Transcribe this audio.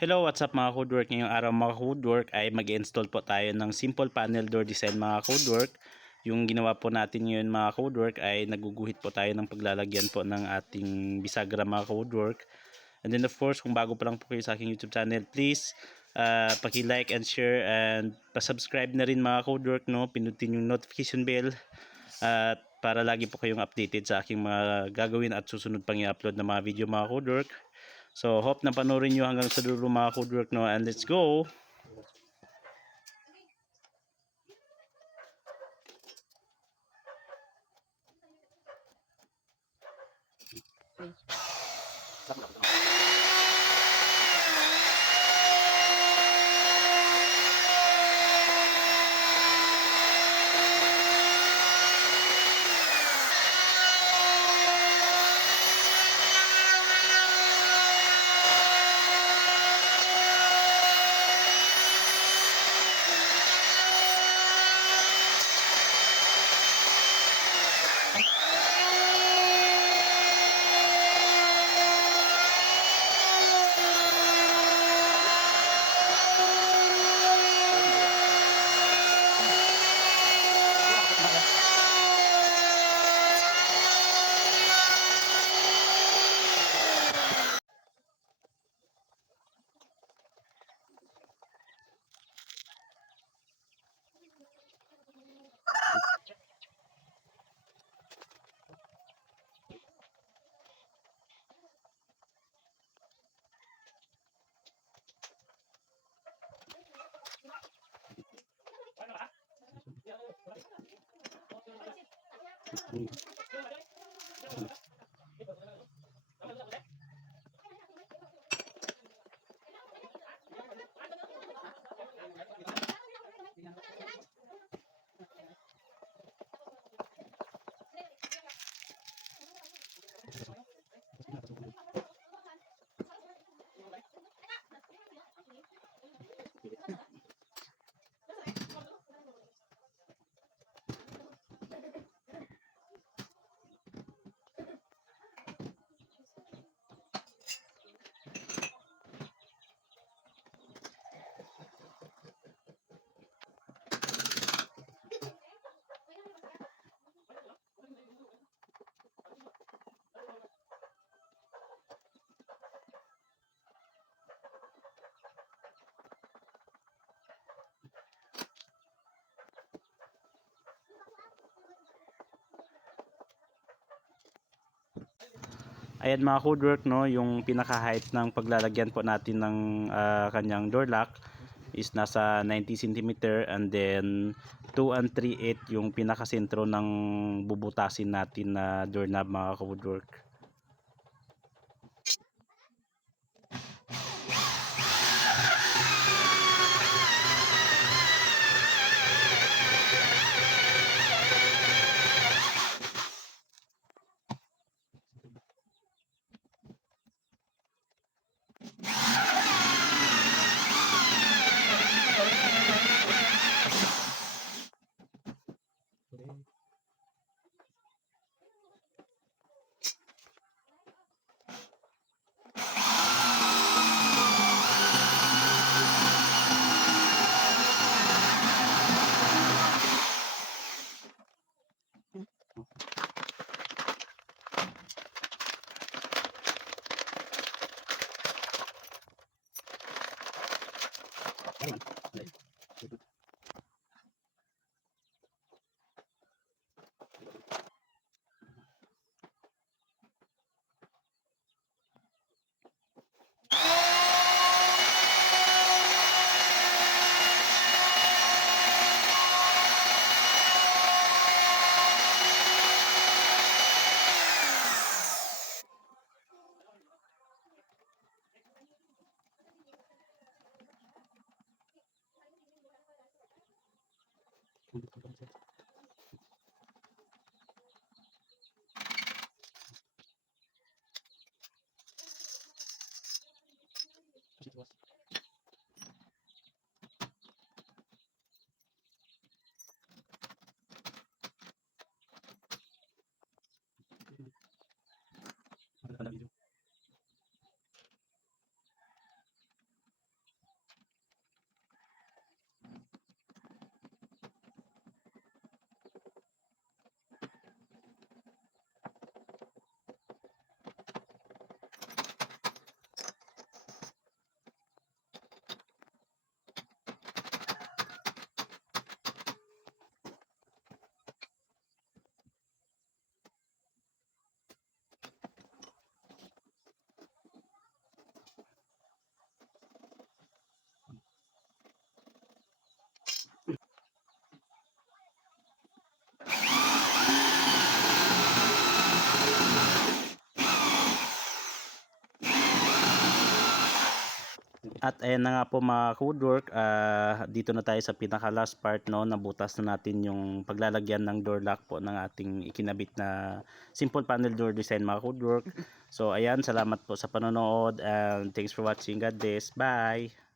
Hello, what's up mga Codework? Ngayong araw mga Codework ay mag-install po tayo ng simple panel door design mga Codework. Yung ginawa po natin ngayon mga Codework ay naguguhit po tayo ng paglalagyan po ng ating bisagra mga Codework. And then of course, kung bago pa lang po kayo sa aking YouTube channel, please paki-like and share and pa-subscribe na rin mga Codework, no? Pinutin yung notification bell at para lagi po kayong updated sa aking mga gagawin at susunod pang i-upload na mga video mga Codework. So hope na panoorin nyo hanggang sa dulo mga Codework, no? And let's go! Ayan mga Codework, no? Yung pinaka height ng paglalagyan po natin ng kanyang door lock is nasa 90 cm, and then 2 and 3/8 yung pinaka sentro ng bubutasin natin na doorknob mga Codework. At ayan na nga po mga woodwork, dito na tayo sa pinaka last part, no, nabutas na natin yung paglalagyan ng door lock po ng ating ikinabit na simple panel door design mga woodwork. So ayan, salamat po sa panonood and thanks for watching. God bless. Bye!